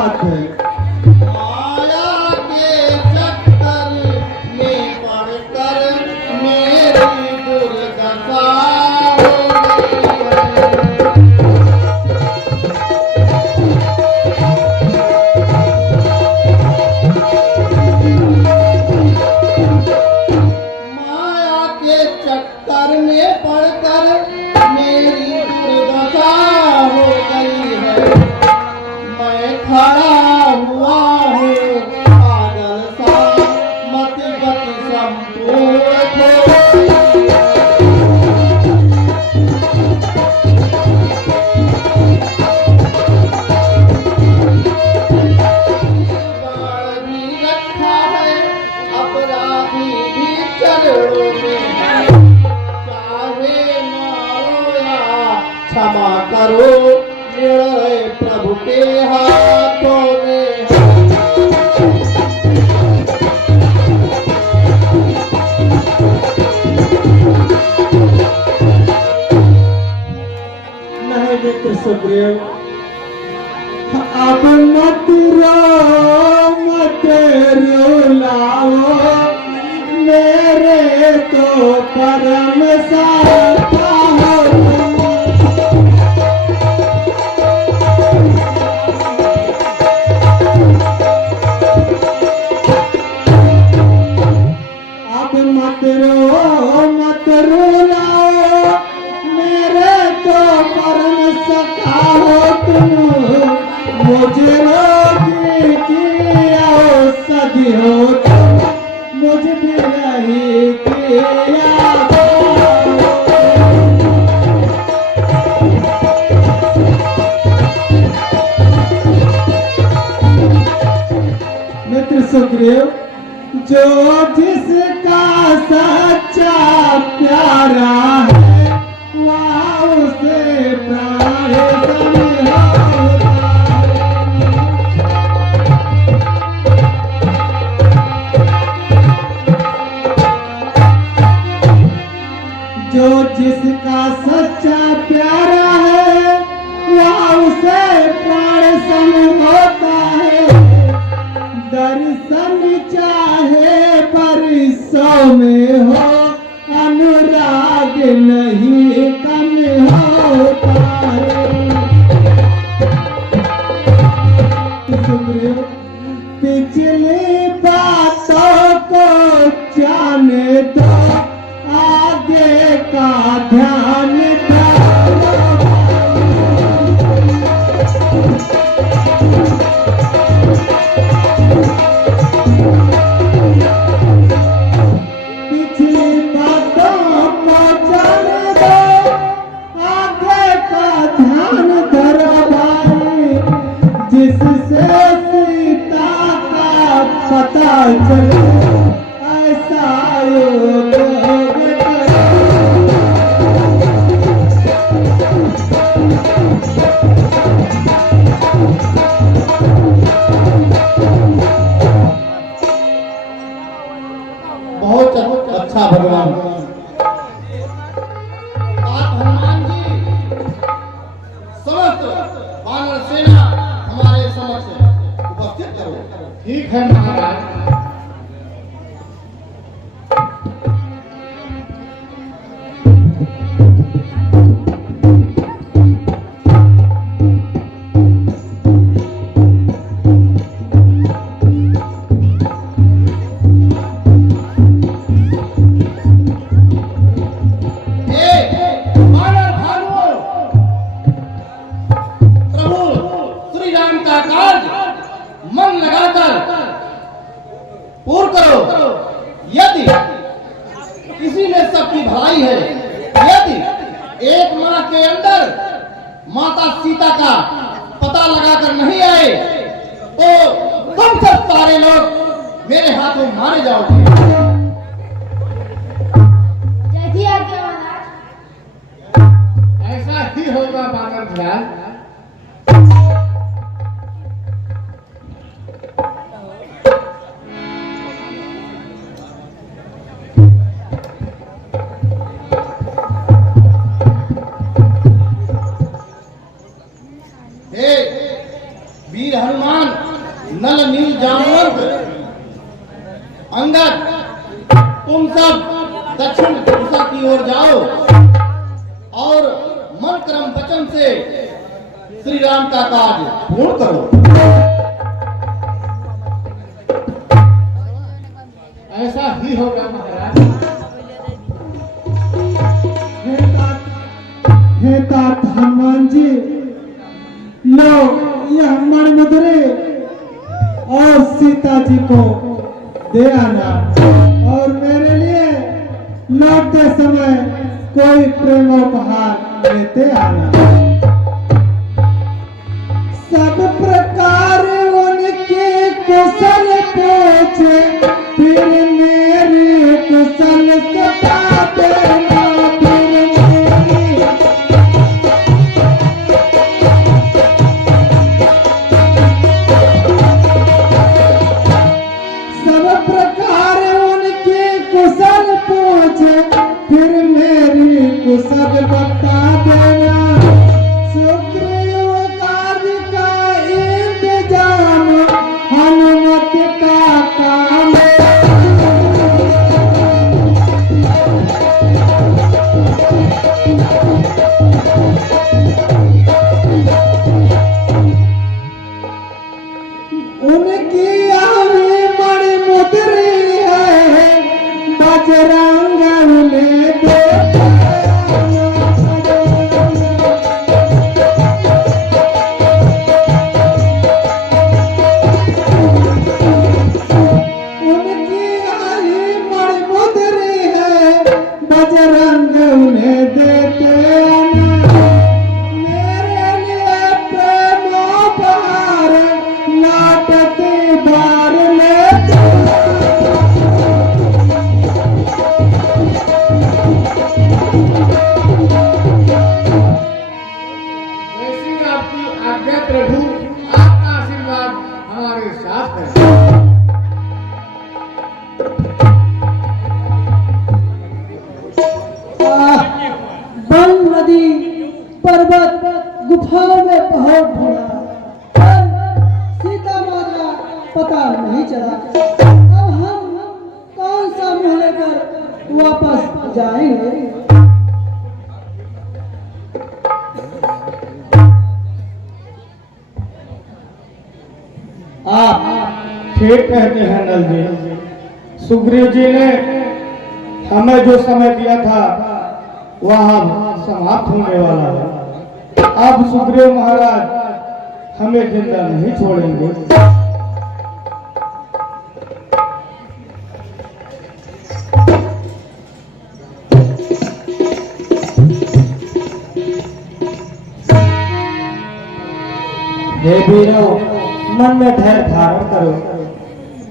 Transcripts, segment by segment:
बात है? माया के चक्कर में पड़कर मेरी दुर्दशा हो गई है। माया के चक्कर में पड़कर मेरी दुर्दशा हो गई है। मैं खड़ा हुआ हूँ पागल सा, मति गति संपूर्ण खो गई है। बाण भी रखा है, अपराधी भी चरणों में है। चाहे मारो या क्षमा करो, निर्णय प्रभु के हाथों में है। नहीं मित्र सुग्रीव, अब मत रो मत रुलाओ, मेरे तो परम साथा हो। अब मत रो मत रुलाओ, मेरे तो परम सखा हो तुम। मुझे रोकने की औषधि हो तुम, मुझ भी रही की आशा हो। मित्र सुग्रीव, जो जिसका सच्चा प्यारा है, वह उसे प्राण समझाता है। जो जिसका सच्चा प्यारा है, वह उसे प्राण समझाता है। दर्शन चाहे बरसों में हो, अनुराग नहीं कम होता है। सुग्रीव, पिछली बातों को जाने दो, आगे का ध्यान दो। पिछली बातों को जाने दो, आगे का ध्यान धरो भाई, जिससे सीता का पता चले, ऐसा योग करो। बहुत अच्छा भगवान। आप हनुमान जी समस्त वानर सेना हमारे समक्ष उपस्थित करो। ठीक है महाराज। वानर भानुओं, प्रभु श्री राम का कार्य मन लगाकर पूर्ण करो। यदि किसी में सबकी भलाई है, यदि एक माह के अंदर माता सीता का पता लगाकर नहीं आए, तो तुम सब सारे लोग मेरे हाथों मारे जाओगे। जैसी आज्ञा महाराज। ऐसा ही होगा बानर ध्यान। हे वीर हनुमान, जाओ और मन क्रम वचन से श्री राम का कार्य पूर्ण करो। ऐसा ही होगा महाराज। हे तात हनुमान जी, लो यह मणिमुद्रे और सीता जी को दे आना और मेरे लिए लौटते समय कोई प्रेमोपहार लेते आना। सब प्रकार उनके कुशल पूछे, फिर मेरी कुशल सता देना। सब प्रकार उनके कुशल पूछे, फिर मेरी कुशल बता देना। सुग्रीव कार्य का इंतजाम हनुमत का काम। उनकी आवी मणिमुद्री है, बजरंग उन्हें देते। उनकी आवी मणिमुद्री है, बजरंग उन्हें देते आना। मेरे लिए प्रेमोपहार लौटते बार लेते। ऐसी आपकी आज्ञा प्रभु, आपका आशीर्वाद हमारे साथ है। वन नदी पर्वत गुफाओं में बहुत ढूंढा पर सीता माँ का पता नहीं चला। अब हम कौन सा मुंह लेकर वापस जाएंगे? आप ठीक कहते हैं नल जी। सुग्रीव जी ने हमें जो समय दिया था वह अब समाप्त होने वाला है। अब सुग्रीव महाराज हमें जिंदा नहीं छोड़ेंगे। हे वीरों, मन में धैर्य धारण करो।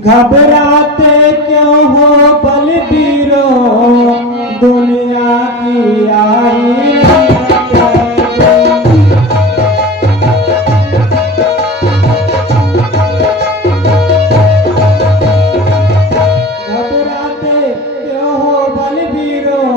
घबराते क्यों हो बलवीरों, दुनिया की आई घबराते क्यों हो बलवीरों,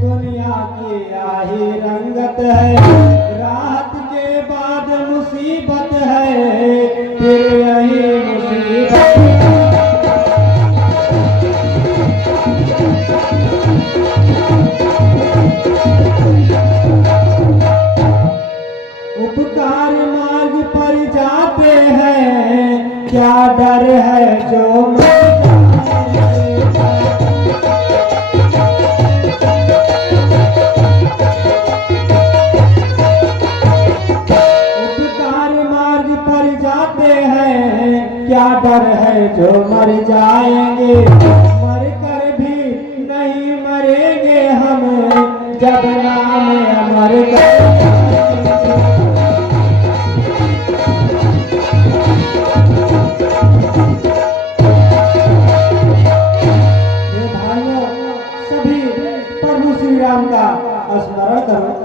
दुनिया की आई रंगत है। राहत के बाद मुसीबत है, फिर यही मुसीबत। उपकार मार्ग पर जाते हैं, क्या डर है जो मर जाए। उपकार मार्ग पर जाते हैं, क्या डर है जो मर जाएंगे। मर कर भी नहीं मरेंगे हम, जब नाम अमर करेंगे। ये भाइयों, सभी प्रभु श्री राम का स्मरण करो।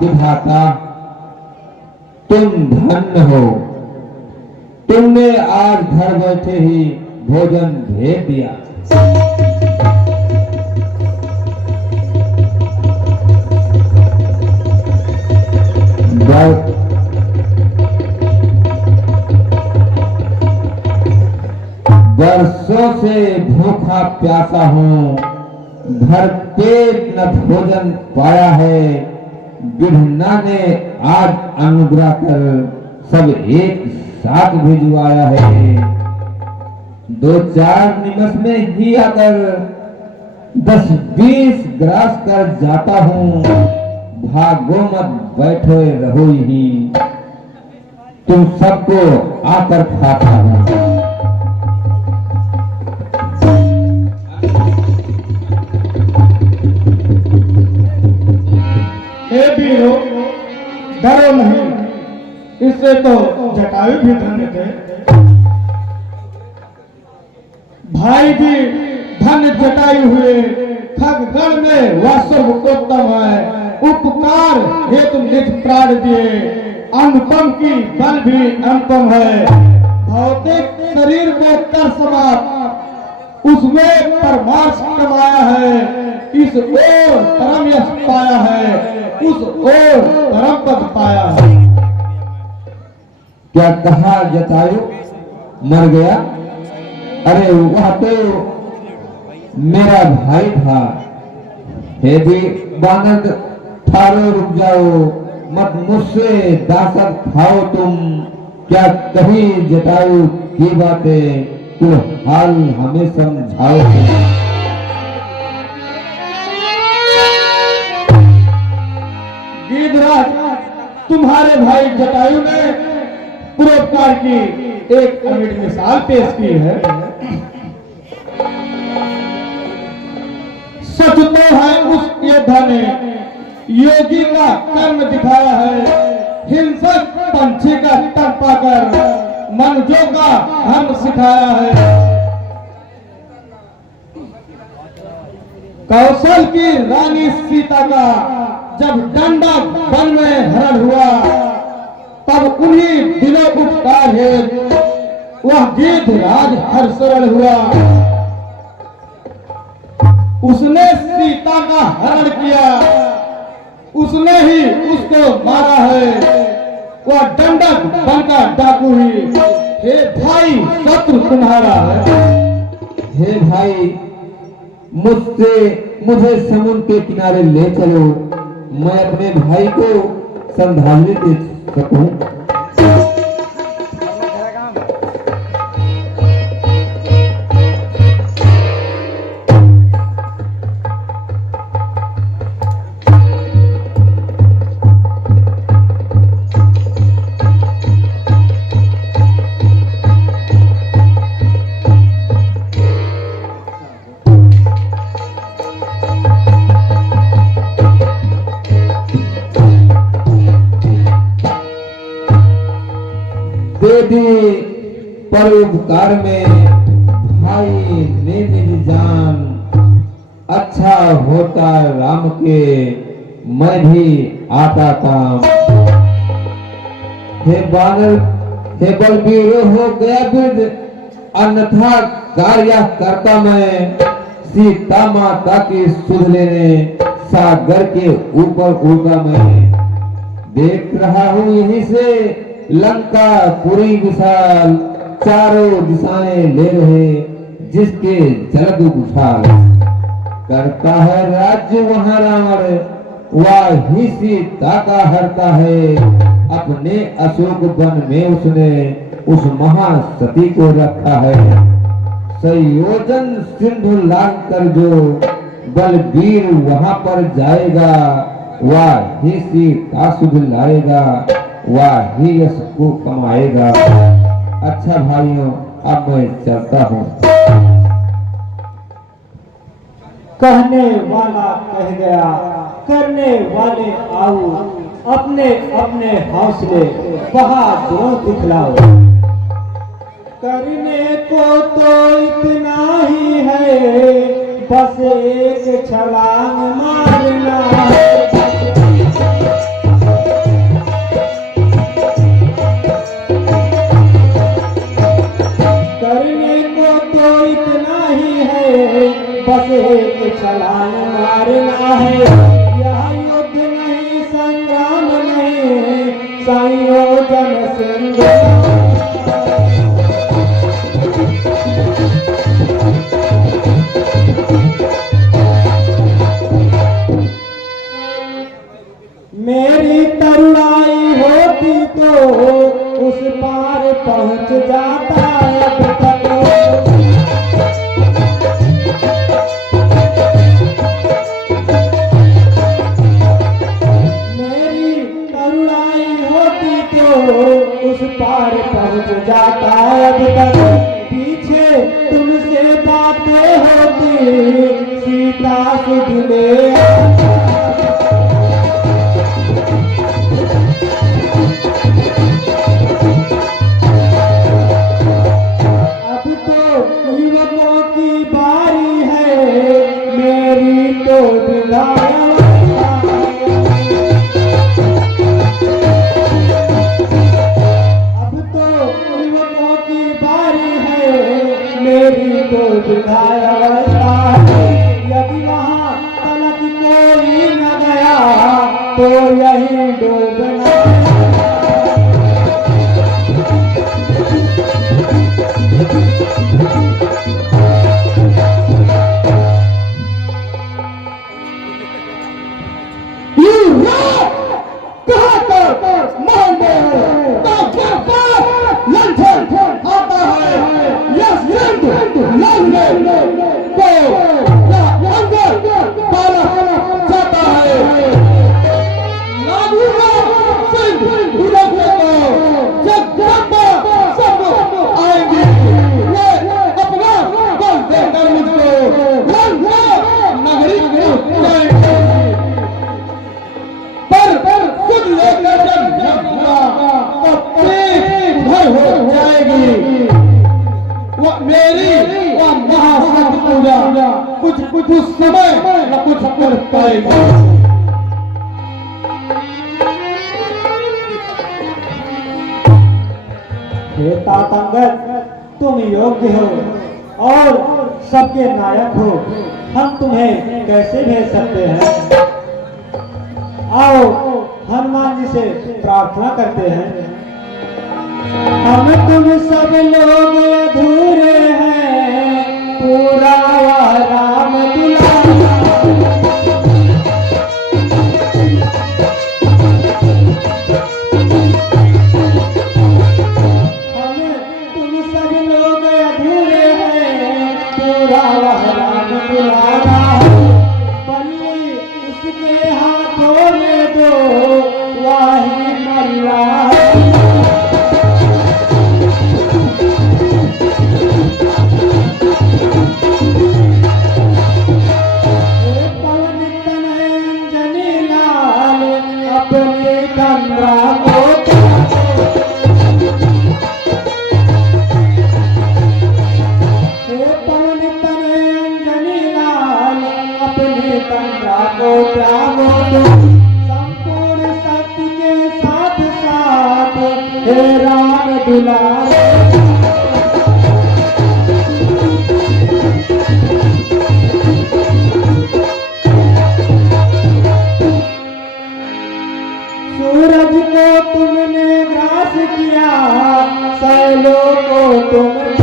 विधाता, तुम धन्य हो। तुमने आज घर बैठे ही भोजन भेज दिया। प्यासा हूँ, घर पेट न भोजन पाया है। विधना ने आज अनुग्रह कर सब एक साथ भिजवाया है। 2-4 निमिष में ही आकर 10-20 ग्रास कर जाता हूँ। भागो मत, बैठो रहो ही, तुम सबको आकर खाता हूँ। हे वीरो, डरो नहीं, इससे तो जटायु भी धन्य थे। भाई भी धन्य जटायु हुए। खगगण में वह सर्वोत्तम है। उपकार हेतु निज प्राण दिए, अनुपम की बल भी अनुपम है। भौतिक शरीर को कर समाप्त, उसमें परमार्थ कमाया है। इस ओर परम यश पाया है, उस ओर परम पद पाया है। क्या कहा जटायु मर गया? अरे वह तो मेरा भाई था। हे भी बानर, ठारो रुक जाओ, मत मुझसे दासत खाओ तुम। क्या कही जटायु की बातें, तू हाल हमें समझाओ। गिद्धराज, तुम्हारे भाई जटायु ने परोपकार की एक अमिट मिसाल पेश की है। सच तो है उस योद्धा ने योगी का कर्म दिखाया है। हिंसक पंछी का तन पाकर मनुजों का धर्म सिखाया है। कौशल की रानी सीता का जब डंडा वन में हरण हुआ, तब उन्हीं दिनों उपकार है वह गिद्धराज हर्षरण हुआ। उसने सीता का हरण किया, उसने ही उसको मारा है। वह डंडक बनका डाकू ही। हे भाई, शत्रु तुम्हारा है। हे भाई, मुझे समुद्र के किनारे ले चलो, मैं अपने भाई को श्रद्धांजलि दे सकूं। दे परोपकार में भाई ने निज जान। अच्छा होता राम के मैं भी आता काम। हे बानर, हे बलबीरो हो गया वृद्ध, अन्यथा कार्य करता मैं। सीता माता की सुध लेने सागर के ऊपर उड़ता मैं। देख रहा हूँ यहीं से लंका पूरी विशाल, चारों दिशाएं ले रहे जिसके जलद उछाल। करता है राज्य वहां रावण, वही सीता का हरता है। अपने अशोक वन में उसने उस महासती को रखा है। संयोजन सिंधु लांग कर जो बलबीर वहां पर जाएगा, वही सीता सुध लाएगा, वही यश को कमाएगा। अच्छा भाइयों, अब मैं चलता हूँ। कहने वाला कह गया, करने वाले आओ, अपने अपने हौसले बहादुरों दिखलाओ। करने को तो इतना ही है, बस एक छलांग मारना है। करने को तो इतना ही है, बस एक छलांग मारना है। यह युद्ध नहीं, संग्राम नहीं, संयोजन सिंधु। दूध ले आना। अब तो युवकों की बारी है, मेरी तो विदाई। अब तो युवकों की बारी है, मेरी तो विदाई अवस्था है। यदि वहाँ तलक कोई न गया तो यही डूबना। मेरी वह महासत पूजा कुछ उस समय न कुछ कर पाएगी। हे तातंगत, तुम योग्य हो और सबके नायक हो, हम तुम्हें कैसे भेज सकते हैं? आओ हनुमान जी से प्रार्थना करते हैं। हम तुम सब लोग अधूरे हैं, पूरा वह राम दुलारा। हम तुम सब लोग अधूरे हैं, पूरा वह राम दुलारा। बल्ली उसके हाथों में दो, वही मल्ला। संपूर्ण शक्ति के साथ साथ हे राम दुलारे। सूरज को तुमने ग्रास किया, सैलों को तुमने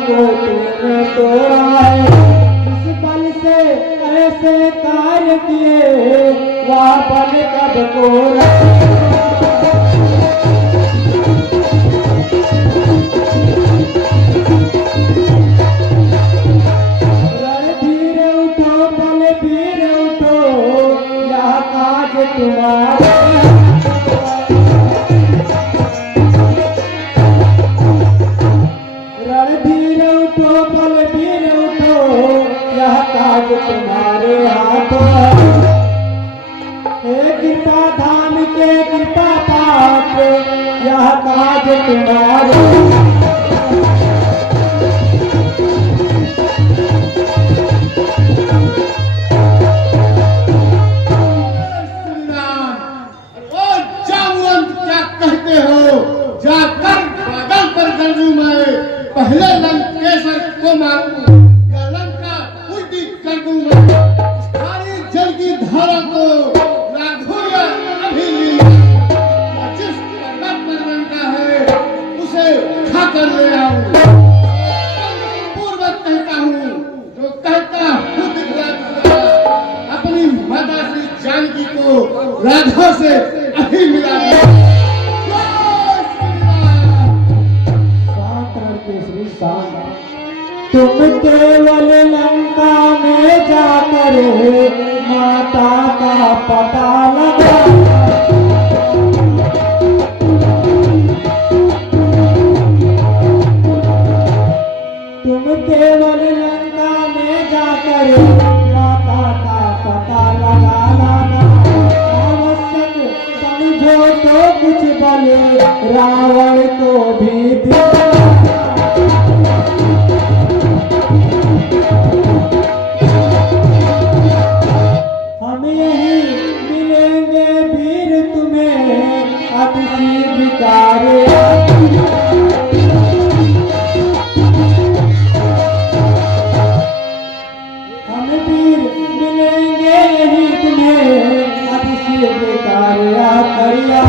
को तुमने तोड़ा है। इस बल से ऐसे कार्य किए, वह बल कब कोरा। रणधीर उठो, बलबीर उठो, यह काज तुम्हारा। रणधीर उठो, बलबीर उठो, यह काज तुम्हारे हाथों है। हे कृपा धाम के कृपा पात्र, यह काज तुम्हारे। क्या कहते हो? जाकर बादल पर गंजू में पहले लंकेश्वर को मारूं या लंका उल्टी कर दूंगा। सारी जल की धारा को राघो या अभी लीला। जिस पर्वत पर लंका है उसे खाकर ले आऊं। पूर्वक कहता हूँ, जो कहता हूँ दिखला दूंगा। अपनी माता श्री जानकी को राघो से अभी मिला दूंगा। तुम केवल लंका में जाकर माता का पता लगा। केवल लंका में जाकर माता का पता लगा लाना। आवश्यक समझो तो कुछ बल रावण को भी दिखाना। हम यही मिलेंगे वीर तुम्हें अति शीघ्र। हम वीर मिलेंगे यही तुम्हें अति शीघ्र कार्य करिया।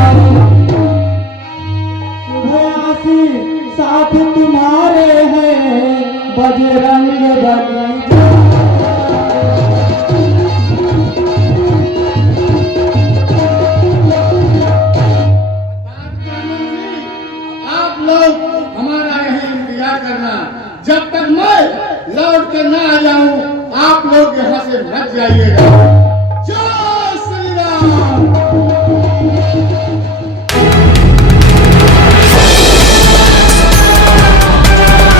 शुभयासी साथ तुम्हारे हैं बजरंग बली। आप लोग हमारा यही इंतजार करना, जब तक मैं लौट कर ना आ जाऊं आप लोग यहाँ से मत जाइएगा।